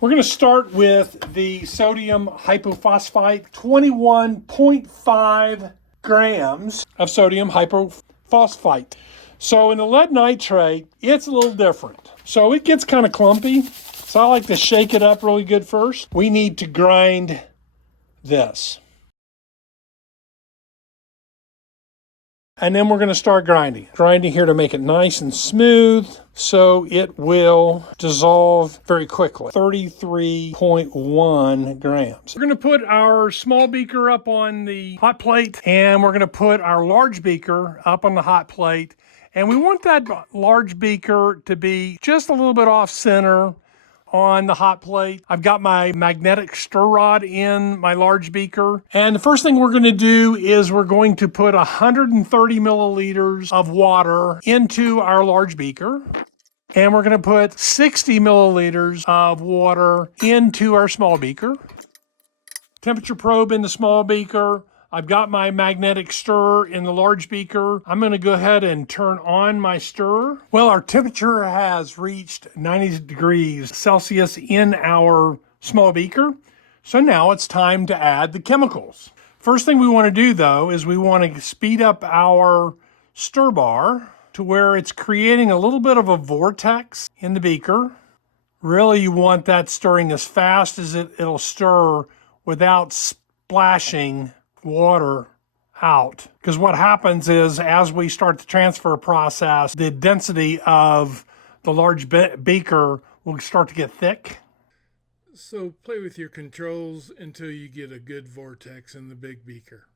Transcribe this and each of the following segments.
We're going to start with the sodium hypophosphite, 21.5 grams of sodium hypophosphite. So in the lead nitrate, it's a little different. So it gets kind of clumpy. So I like to shake it up really good first. We need to grind this. And then we're going to start grinding. Grinding here to make it nice and smooth so it will dissolve very quickly. 33.1 grams. We're going to put our small beaker up on the hot plate, and we're going to put our large beaker up on the hot plate. And we want that large beaker to be just a little bit off center on the hot plate. I've got my magnetic stir rod in my large beaker. And the first thing we're going to do is we're going to put 130 milliliters of water into our large beaker. And we're going to put 60 milliliters of water into our small beaker. Temperature probe in the small beaker. I've got my magnetic stirrer in the large beaker. I'm going to go ahead and turn on my stirrer. Well, our temperature has reached 90 degrees Celsius in our small beaker. So now it's time to add the chemicals. First thing we want to do though is we want to speed up our stir bar to where it's creating a little bit of a vortex in the beaker. Really, you want that stirring as fast as it'll stir without splashing water out, because what happens is as we start the transfer process, the density of the large beaker will start to get thick. So play with your controls until you get a good vortex in the big beaker.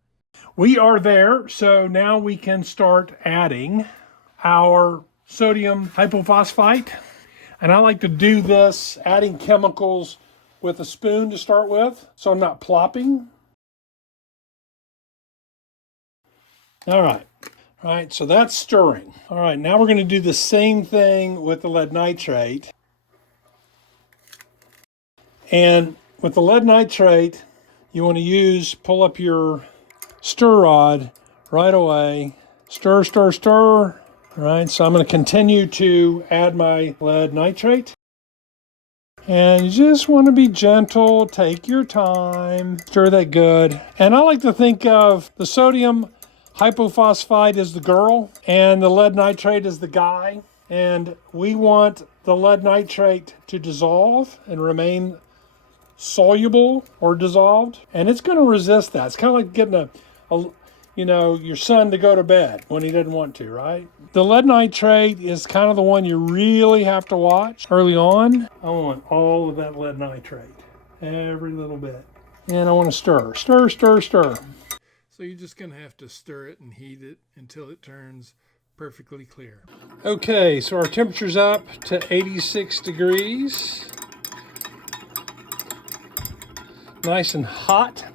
We are there, so now we can start adding our sodium hypophosphite. And I like to do this, adding chemicals with a spoon to start with, so I'm not plopping. All right, so that's stirring. All right, now we're going to do the same thing with the lead nitrate. And with the lead nitrate, you want to pull up your stir rod right away. Stir, stir, stir. All right, so I'm going to continue to add my lead nitrate. And you just want to be gentle, take your time, stir that good. And I like to think of the sodium hypophosphite is the girl and the lead nitrate is the guy. And we want the lead nitrate to dissolve and remain soluble or dissolved. And it's going to resist that. It's kind of like getting your son to go to bed when he doesn't want to, right? The lead nitrate is kind of the one you really have to watch early on. I want all of that lead nitrate, every little bit. And I want to stir, stir, stir, stir. So you're just going to have to stir it and heat it until it turns perfectly clear. Okay, so our temperature's up to 86 degrees. Nice and hot.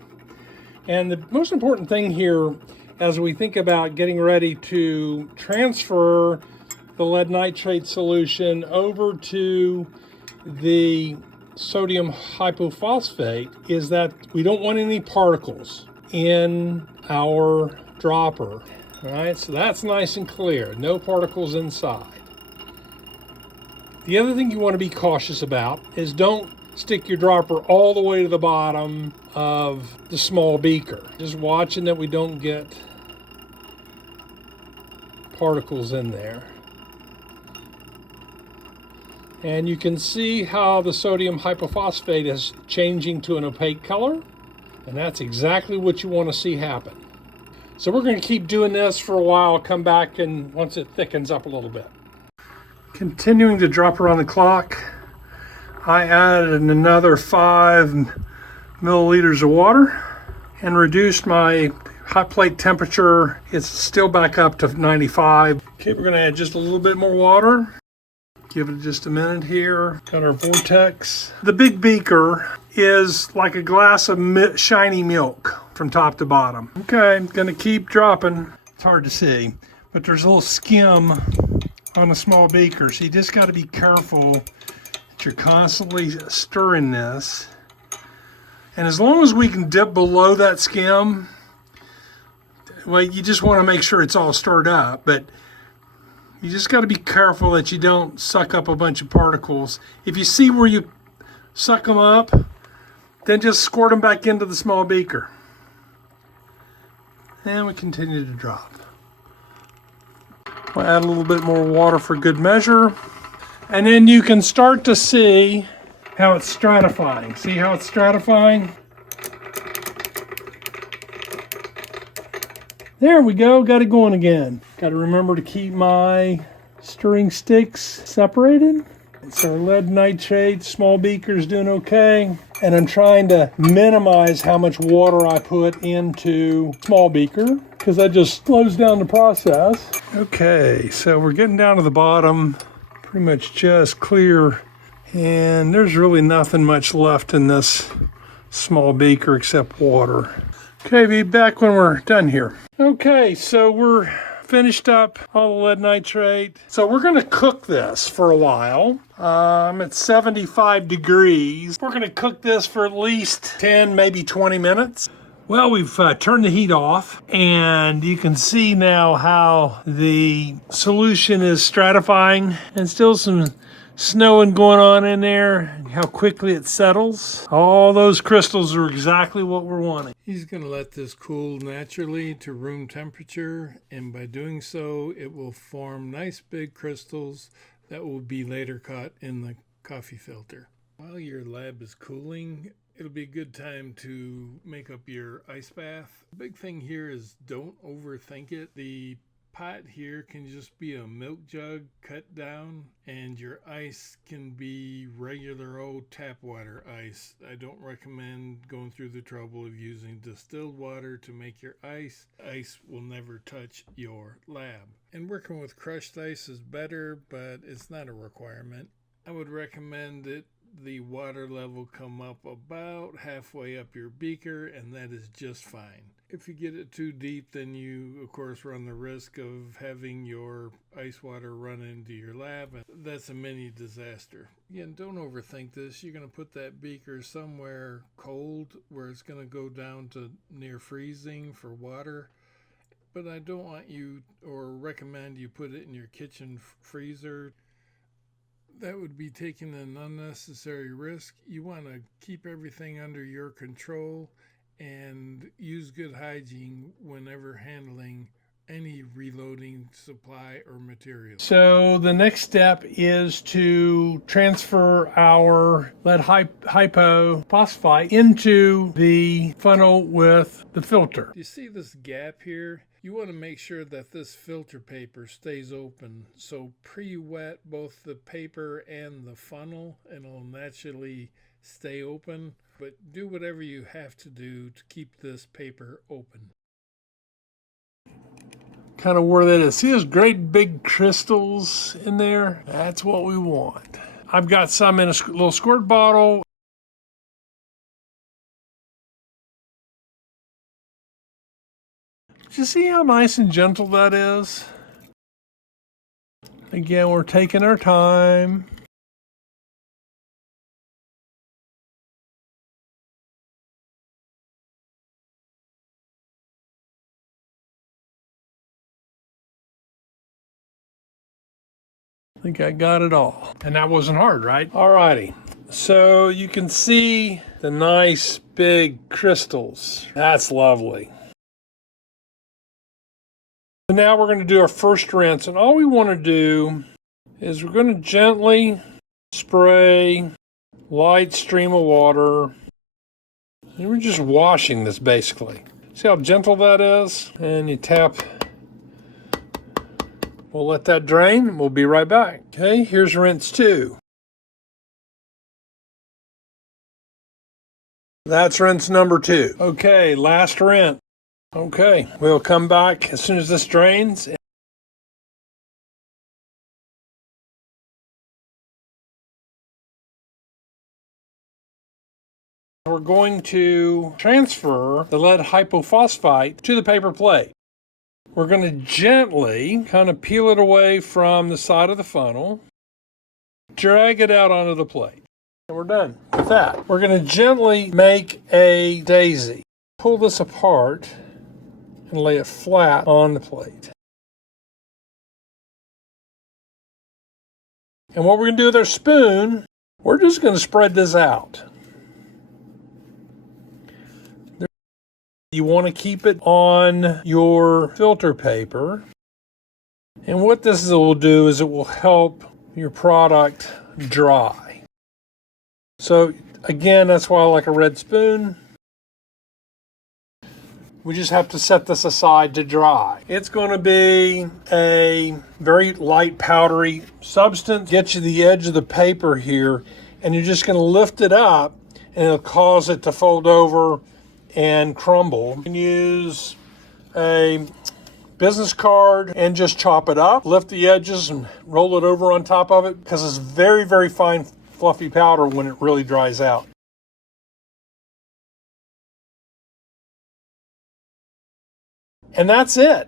And the most important thing here, as we think about getting ready to transfer the lead nitrate solution over to the sodium hypophosphate, is that we don't want any particles in our dropper. All right, so that's nice and clear, no particles inside. The other thing you want to be cautious about is don't stick your dropper all the way to the bottom of the small beaker. Just watching that we don't get particles in there. And you can see how the sodium hypophosphate is changing to an opaque color. And that's exactly what you want to see happen. So we're going to keep doing this for a while, come back and once it thickens up a little bit. Continuing to drop her on the clock, I added another 5 milliliters of water and reduced my hot plate temperature. It's still back up to 95. Okay, we're going to add just a little bit more water. Give it just a minute here. Got our vortex. The big beaker is like a glass of shiny milk from top to bottom. Okay, I'm gonna keep dropping. It's hard to see, but there's a little skim on a small beaker, so you just got to be careful that you're constantly stirring this. And as long as we can dip below that skim, well, you just want to make sure it's all stirred up, but you just got to be careful that you don't suck up a bunch of particles. If you see where you suck them up, then just squirt them back into the small beaker. And we continue to drop. We'll add a little bit more water for good measure. And then you can start to see how it's stratifying. See how it's stratifying? There we go, got it going again. Got to remember to keep my stirring sticks separated. So our lead nitrate, small beaker's doing okay. And I'm trying to minimize how much water I put into small beaker because that just slows down the process. Okay, so we're getting down to the bottom, pretty much just clear. And there's really nothing much left in this small beaker except water. Okay, be back when we're done here. Okay, so we're finished up all the lead nitrate. So we're gonna cook this for a while. At 75 degrees. We're gonna cook this for at least 10, maybe 20 minutes. Well, we've turned the heat off, and you can see now how the solution is stratifying, and still some snowing going on in there, how quickly it settles. All those crystals are exactly what we're wanting. He's going to let this cool naturally to room temperature, and by doing so, it will form nice big crystals that will be later caught in the coffee filter. While your lab is cooling, it'll be a good time to make up your ice bath. The big thing here is don't overthink it. The pot here can just be a milk jug cut down, and your ice can be regular old tap water ice. I don't recommend going through the trouble of using distilled water to make your ice. Ice will never touch your lab. And working with crushed ice is better, but it's not a requirement. I would recommend that the water level come up about halfway up your beaker, and that is just fine. If you get it too deep, then you of course run the risk of having your ice water run into your lab, and that's a mini disaster. Again, don't overthink this. You're going to put that beaker somewhere cold where it's going to go down to near freezing for water. But I don't want you or recommend you put it in your kitchen freezer. That would be taking an unnecessary risk. You want to keep everything under your control and use good hygiene whenever handling any reloading supply or material. So the next step is to transfer our lead hypophosphite into the funnel with the filter. You see this gap here? You want to make sure that this filter paper stays open. So pre-wet both the paper and the funnel, and it'll naturally stay open. But do whatever you have to do to keep this paper open. Kind of where that is. See those great big crystals in there? That's what we want. I've got some in a little squirt bottle. You see how nice and gentle that is? Again, we're taking our time. I think I got it all. And that wasn't hard, right? Alrighty. So you can see the nice big crystals. That's lovely. So now we're going to do our first rinse, and all we want to do is we're going to gently spray light stream of water. And we're just washing this basically. See how gentle that is? And you tap. We'll let that drain and we'll be right back. Okay, here's rinse 2. That's rinse number 2. Okay, last rinse. Okay, we'll come back as soon as this drains. We're going to transfer the lead hypophosphite to the paper plate. We're going to gently kind of peel it away from the side of the funnel, drag it out onto the plate. And we're done with that. We're going to gently make a daisy. Pull this apart and lay it flat on the plate. And what we're going to do with our spoon We're just going to spread this out. You want to keep it on your filter paper. And what this will do is it will help your product dry. So again, that's why I like a red spoon. We just have to set this aside to dry. It's going to be a very light powdery substance. Get you the edge of the paper here, and you're just going to lift it up, and it'll cause it to fold over and crumble. You can use a business card and just chop it up, lift the edges and roll it over on top of it, because it's very, very fine, fluffy powder when it really dries out. And that's it.